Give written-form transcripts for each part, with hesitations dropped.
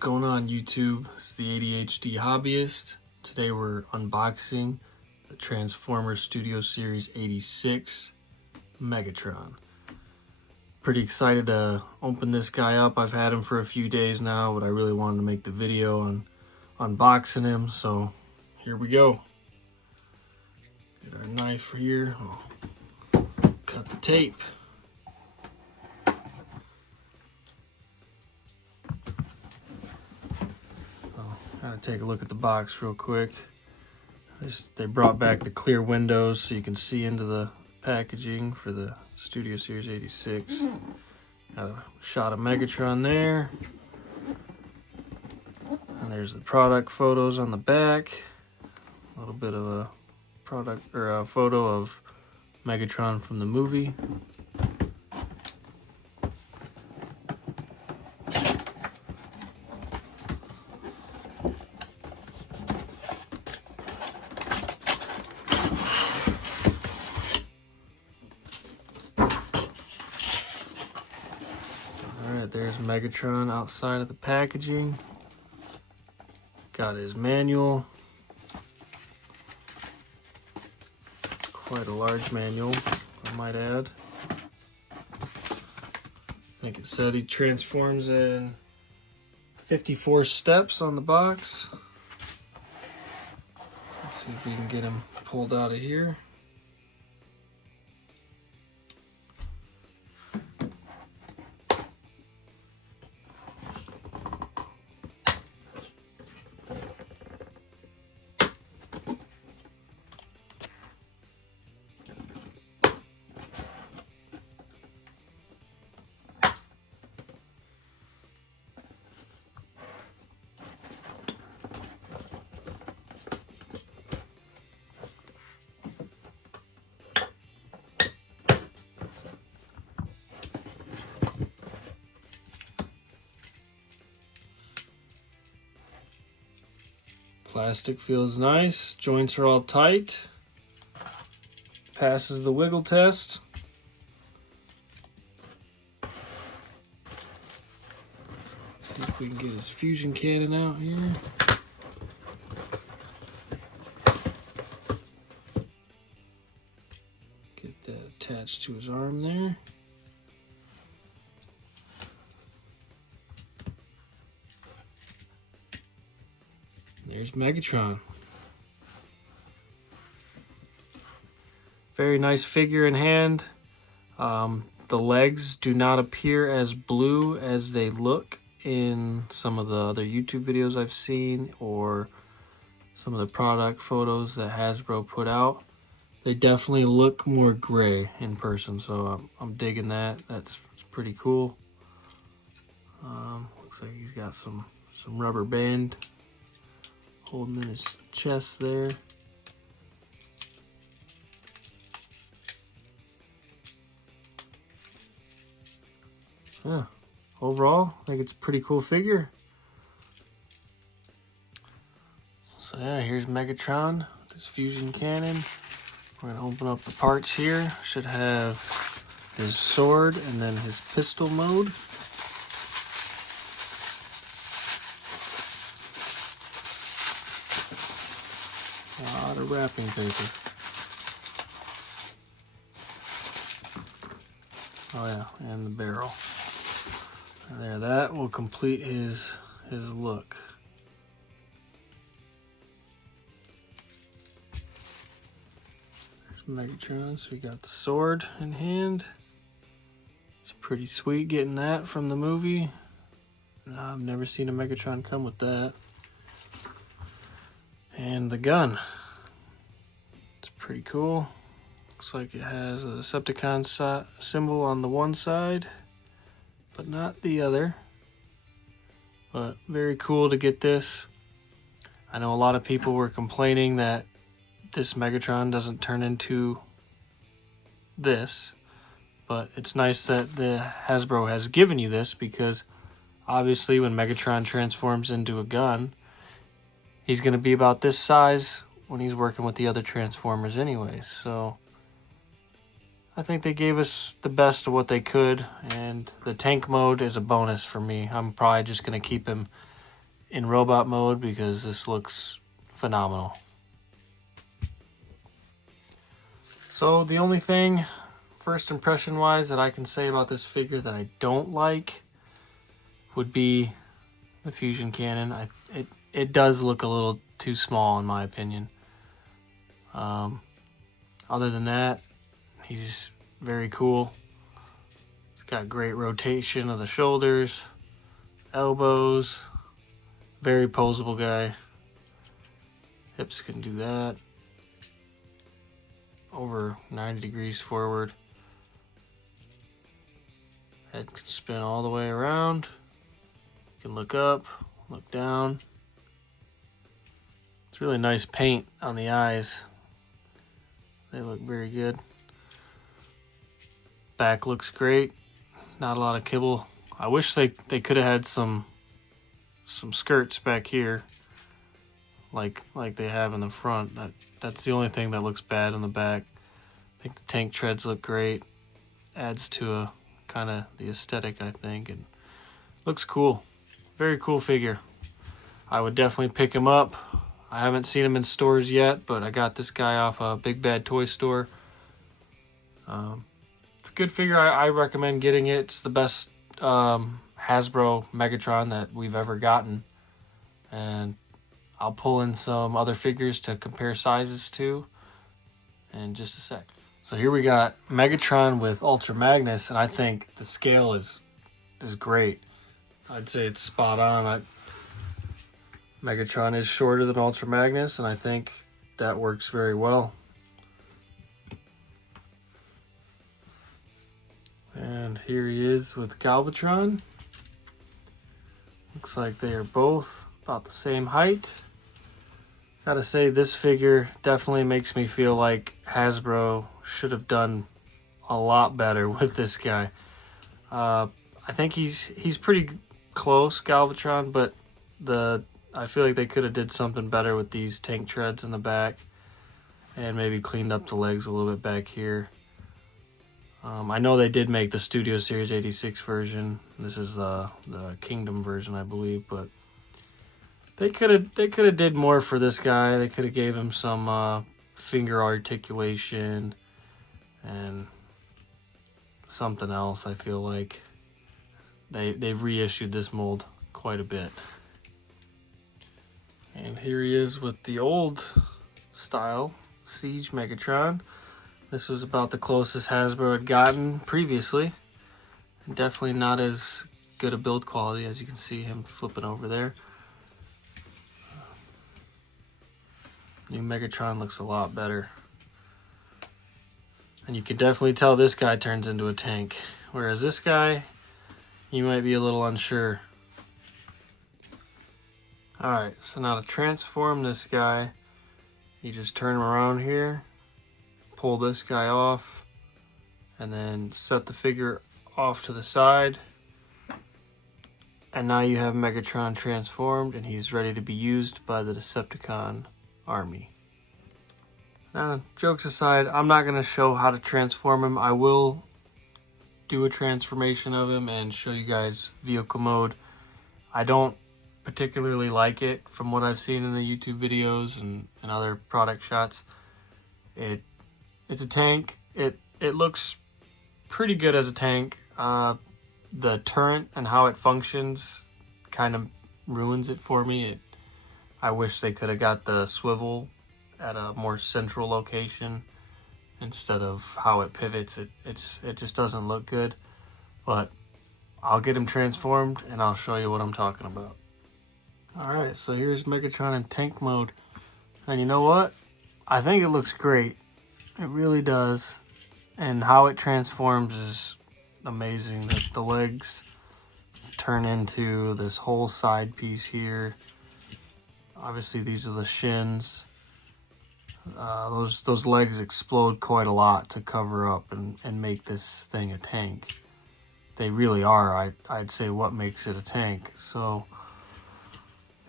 going on YouTube? It's the ADHD Hobbyist. Today we're unboxing the Transformers Studio Series 86 Megatron. Pretty excited to open this guy up. I've had him for a few days now, but I really wanted to make the video on unboxing him, so here we go. Get our knife here. Cut the tape. Kind of take a look at the box real quick. They brought back the clear windows so you can see into the packaging for the Studio Series 86. Got a shot of Megatron there. And there's the product photos on the back. A little bit of a product or a photo of Megatron from the movie. Alright, there's Megatron outside of the packaging. Got his manual. It's quite a large manual, I might add. I think it said he transforms in 54 steps on the box. Let's see if we can get him pulled out of here. Plastic feels nice, joints are all tight, passes the wiggle test. See if we can get his fusion cannon out here. Get that attached to his arm there. There's Megatron. Very nice figure in hand. The legs do not appear as blue as they look in some of the other YouTube videos I've seen or some of the product photos that Hasbro put out. They definitely look more gray in person, so I'm digging that. That's pretty cool. Looks like he's got some rubber band holding in his chest there. Yeah, overall, I think it's a pretty cool figure. So yeah, here's Megatron with his fusion cannon. We're gonna open up the parts here. Should have his sword and then his pistol mode. A lot of wrapping paper. Oh yeah, and the barrel. And there, that will complete his look. There's Megatron, so we got the sword in hand. It's pretty sweet getting that from the movie. I've never seen a Megatron come with that. And the gun. It's pretty cool. Looks like it has a Decepticon symbol on the one side, but not the other. But very cool to get this. I know a lot of people were complaining that this Megatron doesn't turn into this, but it's nice that the Hasbro has given you this, because obviously when Megatron transforms into a gun, he's going to be about this size when he's working with the other Transformers anyways. So I think they gave us the best of what they could, and the tank mode is a bonus for me. I'm probably just going to keep him in robot mode because this looks phenomenal. So the only thing, first impression wise, that I can say about this figure that I don't like would be the fusion cannon. It does look a little too small in my opinion. Other than that, he's very cool. He's got great rotation of the shoulders, elbows, very posable guy. Hips can do that. Over 90 degrees forward. Head can spin all the way around. You can look up, look down. It's really nice paint on the eyes. They look very good. Back looks great. Not a lot of kibble. I wish they could have had some skirts back here, like they have in the front. That's the only thing that looks bad in the back. I think the tank treads look great. Adds to a kind of the aesthetic, I think, and looks cool. Very cool figure. I would definitely pick him up. I haven't seen him in stores yet, but I got this guy off a Big Bad Toy Store. It's a good figure. I recommend getting it. It's the best Hasbro Megatron that we've ever gotten. And I'll pull in some other figures to compare sizes to in just a sec. So here we got Megatron with Ultra Magnus, and I think the scale is great. I'd say it's spot on. Megatron is shorter than Ultra Magnus, and I think that works very well. And here he is with Galvatron. Looks like they are both about the same height. Gotta say, this figure definitely makes me feel like Hasbro should have done a lot better with this guy. I think he's pretty close, Galvatron, but I feel like they could have did something better with these tank treads in the back and maybe cleaned up the legs a little bit back here. I know they did make the Studio Series 86 version. This is the Kingdom version, I believe, but they could have did more for this guy. They could have gave him some finger articulation and something else. I feel like they've reissued this mold quite a bit. And here he is with the old style Siege Megatron. This was about the closest Hasbro had gotten previously. Definitely not as good a build quality as you can see him flipping over there. New Megatron looks a lot better. And you can definitely tell this guy turns into a tank. Whereas this guy, you might be a little unsure. Alright, so now to transform this guy, you just turn him around here, pull this guy off, and then set the figure off to the side. And now you have Megatron transformed, and he's ready to be used by the Decepticon army. Now, jokes aside, I'm not going to show how to transform him. I will do a transformation of him and show you guys vehicle mode. I don't particularly like it from what I've seen in the YouTube videos and other product shots. It's a tank. It looks pretty good as a tank. The turret and how it functions kind of ruins it for me. I wish they could have got the swivel at a more central location instead of how it pivots. It just doesn't look good. But I'll get him transformed and I'll show you what I'm talking about. Alright, so here's Megatron in tank mode. And you know what? I think it looks great. It really does. And how it transforms is amazing. The legs turn into this whole side piece here. Obviously these are the shins. Those legs explode quite a lot to cover up and make this thing a tank. They really are, I'd say, what makes it a tank. So,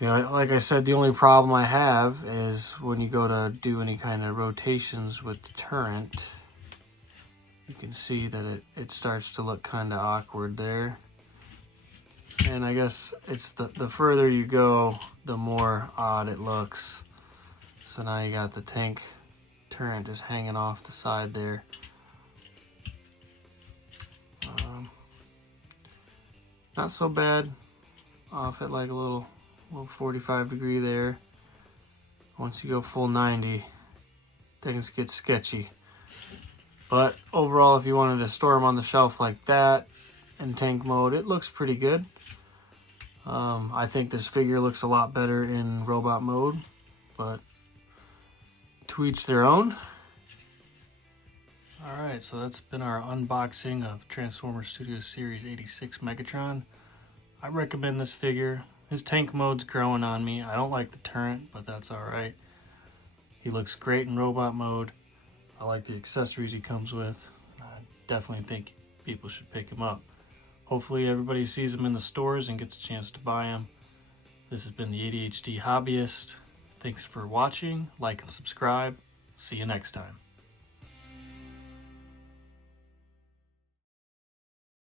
you know, like I said, the only problem I have is when you go to do any kind of rotations with the turret, you can see that it starts to look kind of awkward there. And I guess it's the further you go, the more odd it looks. So now you got the tank turret just hanging off the side there. Not so bad. Off at like a little 45 degree there. Once you go full 90, things get sketchy. But overall, if you wanted to store them on the shelf like that in tank mode, it looks pretty good. I think this figure looks a lot better in robot mode, but to each their own. Alright, so that's been our unboxing of Transformers Studios Series 86 Megatron. I recommend this figure. His tank mode's growing on me. I don't like the turret, but that's alright. He looks great in robot mode. I like the accessories he comes with. I definitely think people should pick him up. Hopefully everybody sees him in the stores and gets a chance to buy him. This has been the ADHD Hobbyist. Thanks for watching. Like and subscribe. See you next time.